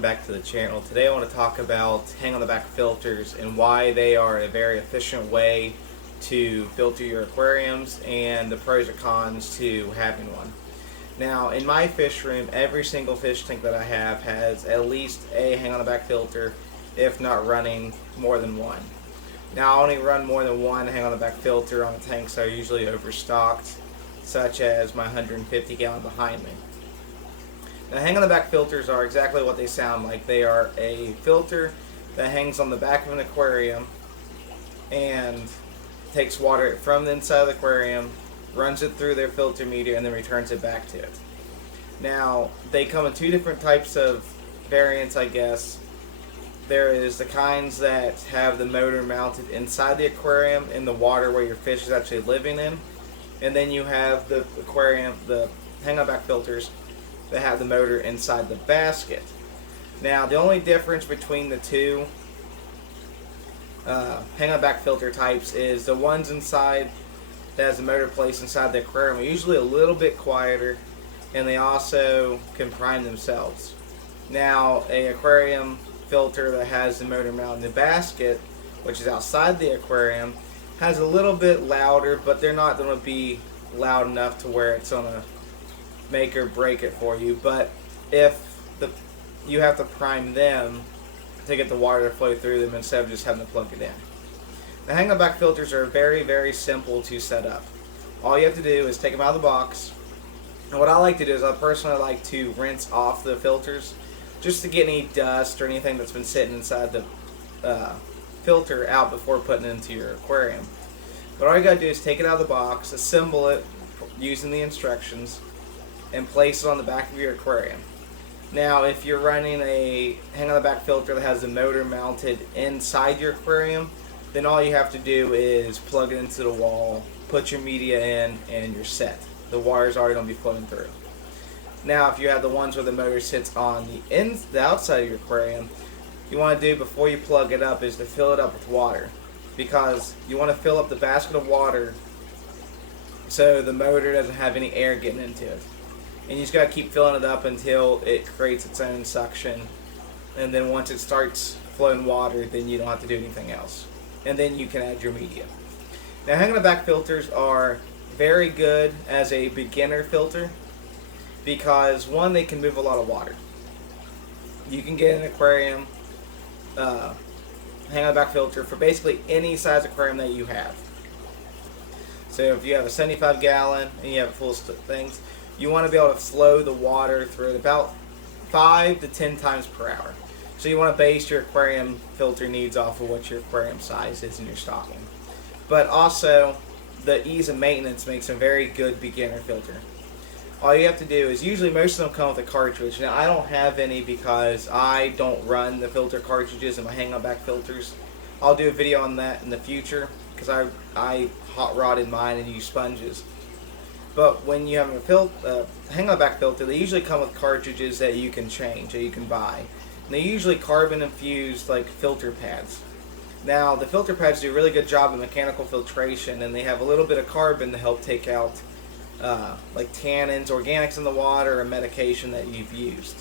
welcome back to the channel. Today I want to talk about hang on the back filters and why they are a very efficient way to filter your aquariums and the pros and cons to having one. Now in my fish room, every single fish tank that I have has at least a hang on the back filter, if not running more than one. Now I only run more than one hang on the back filter on the tanks that are usually overstocked, such as my 150 gallon behind me. Now, hang on the back filters are exactly what they sound like. They are a filter that hangs on the back of an aquarium and takes water from the inside of the aquarium, runs it through their filter media, and then returns it back to it. Now, they come in two different types of variants, I guess. There is the kinds that have the motor mounted inside the aquarium in the water where your fish is actually living in. And then you have the aquarium, the hang on back filters that have the motor inside the basket. Now the only difference between the two hang on back filter types is the ones inside that has the motor placed inside the aquarium are usually a little bit quieter, and they also can prime themselves. Now a aquarium filter that has the motor mounted in the basket, which is outside the aquarium, has a little bit louder, but they're not going to be loud enough to where it's going to make or break it for you. But if you have to prime them to get the water to flow through them instead of just having to plug it in. The hang on back filters are very, very simple to set up. All you have to do is take them out of the box. And what I like to do is I personally like to rinse off the filters just to get any dust or anything that's been sitting inside the filter out before putting it into your aquarium. But all you gotta do is take it out of the box, assemble it using the instructions, and place it on the back of your aquarium. Now if you're running a hang on the back filter that has the motor mounted inside your aquarium, then all you have to do is plug it into the wall, put your media in, and you're set. The water's already going to be flowing through. Now if you have the ones where the motor sits on the outside of your aquarium, you want to do before you plug it up is to fill it up with water, because you want to fill up the basket of water so the motor doesn't have any air getting into it. And you just got to keep filling it up until it creates its own suction, and then once it starts flowing water, then you don't have to do anything else, and then you can add your media. Now hang on the back filters are very good as a beginner filter because one, they can move a lot of water. You can get an aquarium hang on the back filter for basically any size aquarium that you have. So if you have a 75 gallon and you have full things, you want to be able to flow the water through it about 5 to 10 times per hour. So you want to base your aquarium filter needs off of what your aquarium size is in your stocking. But also, the ease of maintenance makes a very good beginner filter. All you have to do is, usually most of them come with a cartridge. Now I don't have any because I don't run the filter cartridges in my hang on back filters. I'll do a video on that in the future because I hot rodded mine and use sponges. But when you have a hang on back filter, they usually come with cartridges that you can change, that you can buy. And they're usually carbon infused, like filter pads. Now the filter pads do a really good job of mechanical filtration, and they have a little bit of carbon to help take out like tannins, organics in the water, or medication that you've used.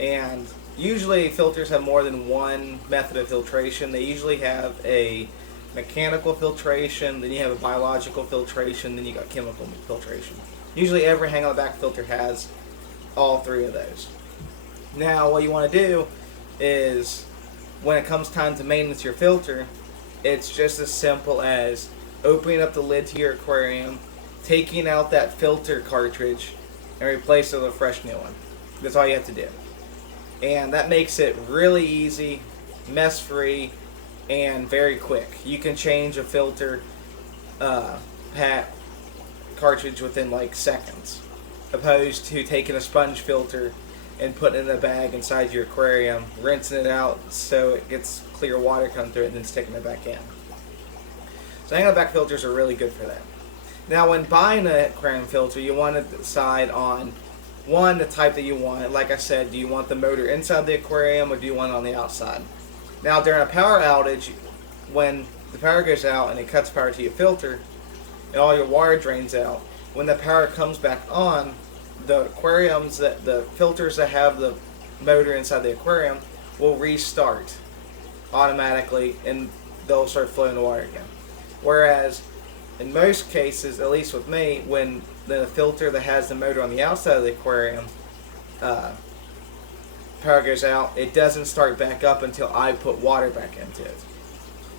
And usually filters have more than one method of filtration. They usually have a mechanical filtration, then you have a biological filtration, then you got chemical filtration. Usually every hang on the back filter has all three of those. Now what you want to do is, when it comes time to maintenance your filter, it's just as simple as opening up the lid to your aquarium, taking out that filter cartridge, and replace it with a fresh new one. That's all you have to do. And that makes it really easy, mess free, and very quick. You can change a filter cartridge within like seconds, opposed to taking a sponge filter and putting it in a bag inside your aquarium, rinsing it out so it gets clear water coming through it, and then sticking it back in. So hang on back filters are really good for that. Now when buying an aquarium filter, you want to decide on one, the type that you want. Like I said, do you want the motor inside the aquarium or do you want it on the outside? Now during a power outage, when the power goes out and it cuts power to your filter and all your water drains out, when the power comes back on, the aquariums, the filters that have the motor inside the aquarium will restart automatically and they'll start flowing the water again. Whereas in most cases, at least with me, when the filter that has the motor on the outside of the aquarium power goes out, it doesn't start back up until I put water back into it.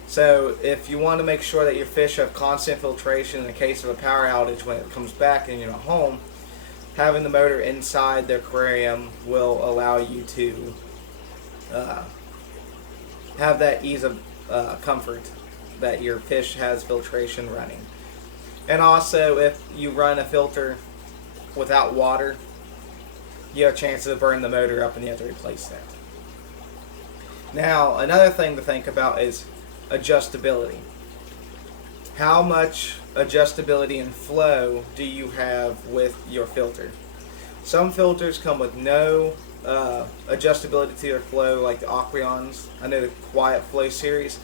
So if you want to make sure that your fish have constant filtration in the case of a power outage when it comes back and you're not home, having the motor inside the aquarium will allow you to have that ease of comfort that your fish has filtration running. And also, if you run a filter without water, you have a chance to burn the motor up and you have to replace that. Now, another thing to think about is adjustability. How much adjustability and flow do you have with your filter? Some filters come with no adjustability to their flow, like the aquariums. I know the Quiet Flow series.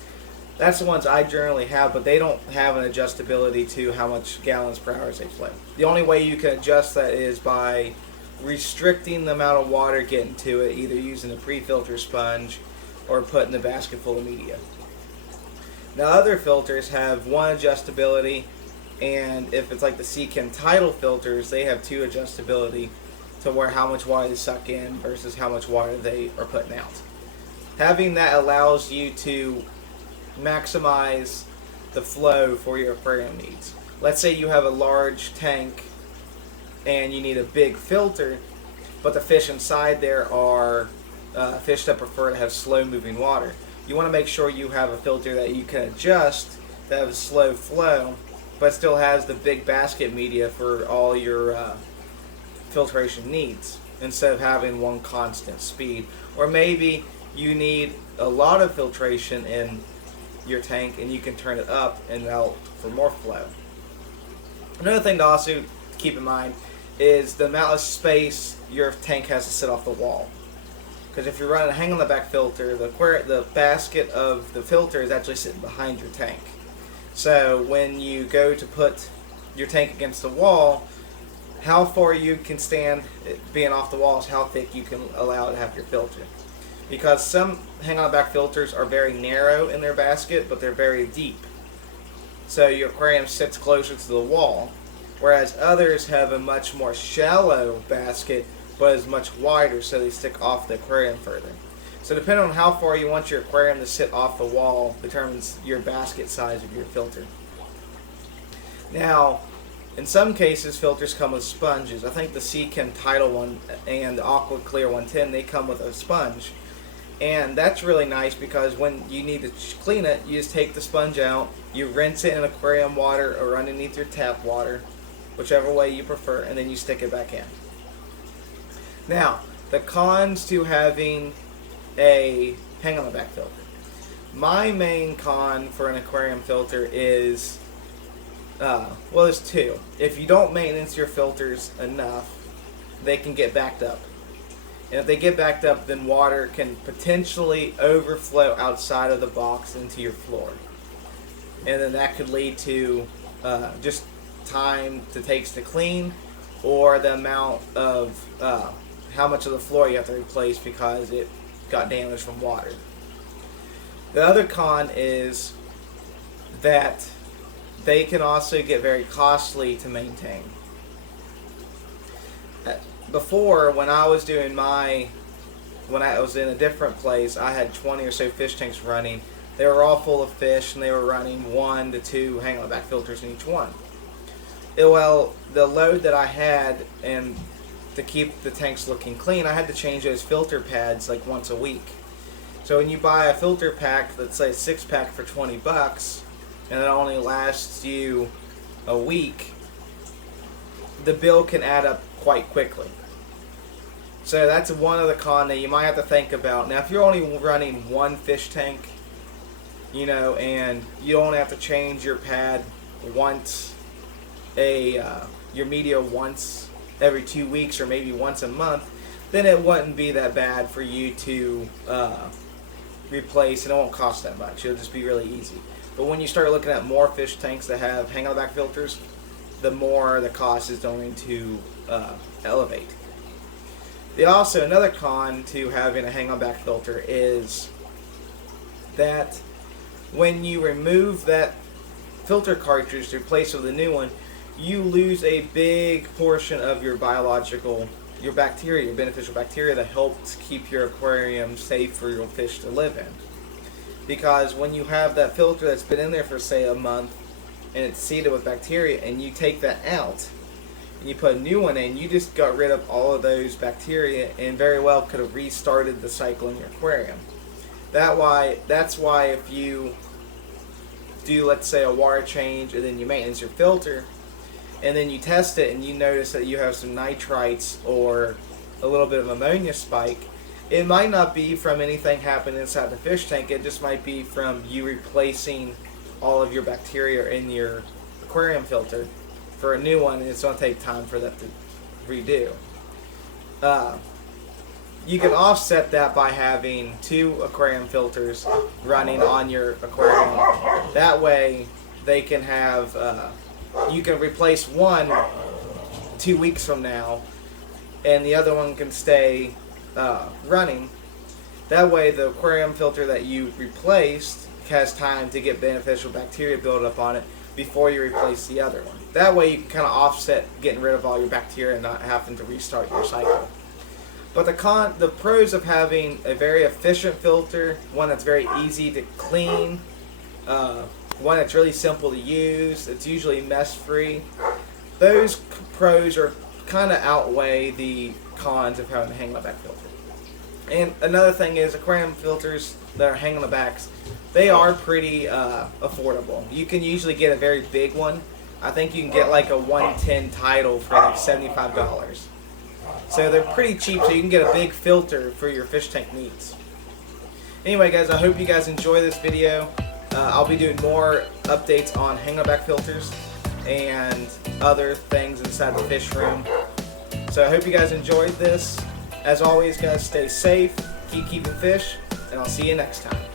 That's the ones I generally have, but they don't have an adjustability to how much gallons per hour they flow. The only way you can adjust that is by restricting the amount of water getting to it, either using a pre-filter sponge or putting the basket full of media. Now other filters have one adjustability, and if it's like the Seachem tidal filters, they have two adjustability to where how much water they suck in versus how much water they are putting out. Having that allows you to maximize the flow for your aquarium needs. Let's say you have a large tank and you need a big filter, but the fish inside there are fish that prefer to have slow moving water. You want to make sure you have a filter that you can adjust to have a slow flow, but still has the big basket media for all your filtration needs, instead of having one constant speed. Or maybe you need a lot of filtration in your tank and you can turn it up and out for more flow. Another thing to also keep in mind is the amount of space your tank has to sit off the wall. Because if you're running a hang on the back filter, the basket of the filter is actually sitting behind your tank. So when you go to put your tank against the wall, how far you can stand it being off the wall is how thick you can allow it to have your filter. Because some hang on the back filters are very narrow in their basket, but they're very deep. So your aquarium sits closer to the wall, whereas others have a much more shallow basket, but is much wider, so they stick off the aquarium further. So depending on how far you want your aquarium to sit off the wall determines your basket size of your filter. Now, in some cases, filters come with sponges. I think the Seachem Tidal one and the Aqua Clear 110, they come with a sponge. And that's really nice because when you need to clean it, you just take the sponge out, you rinse it in aquarium water or underneath your tap water, whichever way you prefer, and then you stick it back in. Now, the cons to having a hang on the back filter. My main con for an aquarium filter is, well, there's two. If you don't maintenance your filters enough, they can get backed up. And if they get backed up, then water can potentially overflow outside of the box into your floor. And then that could lead to just time it takes to clean, or the amount of how much of the floor you have to replace because it got damaged from water. The other con is that they can also get very costly to maintain. Before, when I was doing when I was in a different place, I had 20 or so fish tanks running. They were all full of fish, and they were running 1 to 2 hang on the back filters in each one. Well, the load that I had, and to keep the tanks looking clean, I had to change those filter pads like once a week. So when you buy a filter pack, let's say a 6-pack for $20, and it only lasts you a week, the bill can add up quite quickly. So that's one of the cons that you might have to think about. Now, if you're only running one fish tank, and you only have to change your pad once your media once every 2 weeks or maybe once a month, then it wouldn't be that bad for you to replace, and it won't cost that much. It'll just be really easy. But when you start looking at more fish tanks that have hang on the back filters, the more the cost is going to elevate. Also, another con to having a hang on back filter is that when you remove that filter cartridge to replace it with a new one, you lose a big portion of your your bacteria, your beneficial bacteria that helps keep your aquarium safe for your fish to live in. Because when you have that filter that's been in there for, say, a month, and it's seeded with bacteria, and you take that out, and you put a new one in, you just got rid of all of those bacteria, and very well could have restarted the cycle in your aquarium. That's why if you do, let's say, a water change, and then you maintenance your filter, and then you test it and you notice that you have some nitrites or a little bit of ammonia spike, it might not be from anything happening inside the fish tank. It just might be from you replacing all of your bacteria in your aquarium filter for a new one, and it's going to take time for that to redo. You can offset that by having 2 aquarium filters running on your aquarium. That way they can have you can replace one 2 weeks from now, and the other one can stay running. That way the aquarium filter that you replaced has time to get beneficial bacteria build up on it before you replace the other one. That way you can kind of offset getting rid of all your bacteria and not having to restart your cycle. But the pros of having a very efficient filter, one that's very easy to clean, one that's really simple to use, it's usually mess free, those pros are kind of outweigh the cons of having a hang on the back filter. And another thing is, aquarium filters that are hang on the backs, they are pretty affordable. You can usually get a very big one. I think you can get like a 110 Tidal for like $75. So they're pretty cheap, so you can get a big filter for your fish tank needs. Anyway guys, I hope you guys enjoy this video. I'll be doing more updates on hang on back filters and other things inside the fish room. So I hope you guys enjoyed this. As always guys, stay safe, keep keeping fish, and I'll see you next time.